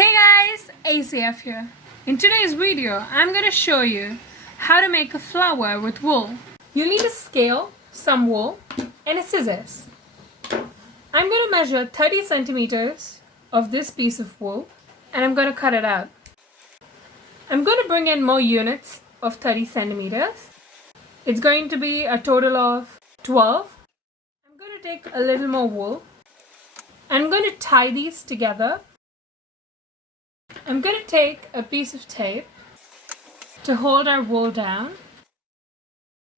Hey guys, ACF here. In today's video, I'm going to show you how to make a flower with wool. You'll need a scale, some wool, and a scissors. I'm going to measure 30 centimeters of this piece of wool, and I'm going to cut it out. I'm going to bring in more units of 30 centimeters. It's going to be a total of 12. I'm going to take a little more wool. I'm going to tie these together. I'm going to take a piece of tape to hold our wool down.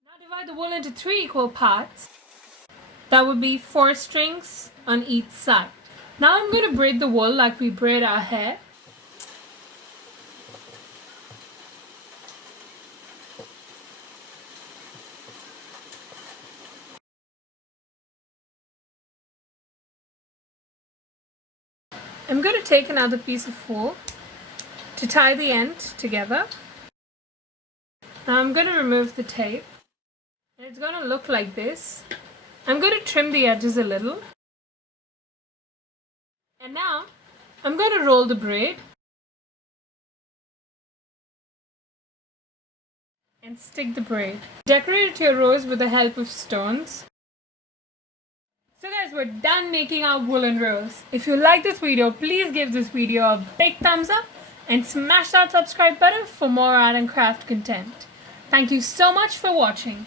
Now divide the wool into 3 equal parts. That would be 4 strings on each side. Now I'm going to braid the wool like we braid our hair. I'm going to take another piece of wool to tie the end together. Now I'm going to remove the tape, and it's going to look like this. I'm going to trim the edges a little. And now I'm going to roll the braid and stick the braid. Decorate your rose with the help of stones. So guys, we're done making our woolen rose. If you like this video, please give this video a big thumbs up and smash that subscribe button for more art and craft content. Thank you so much for watching.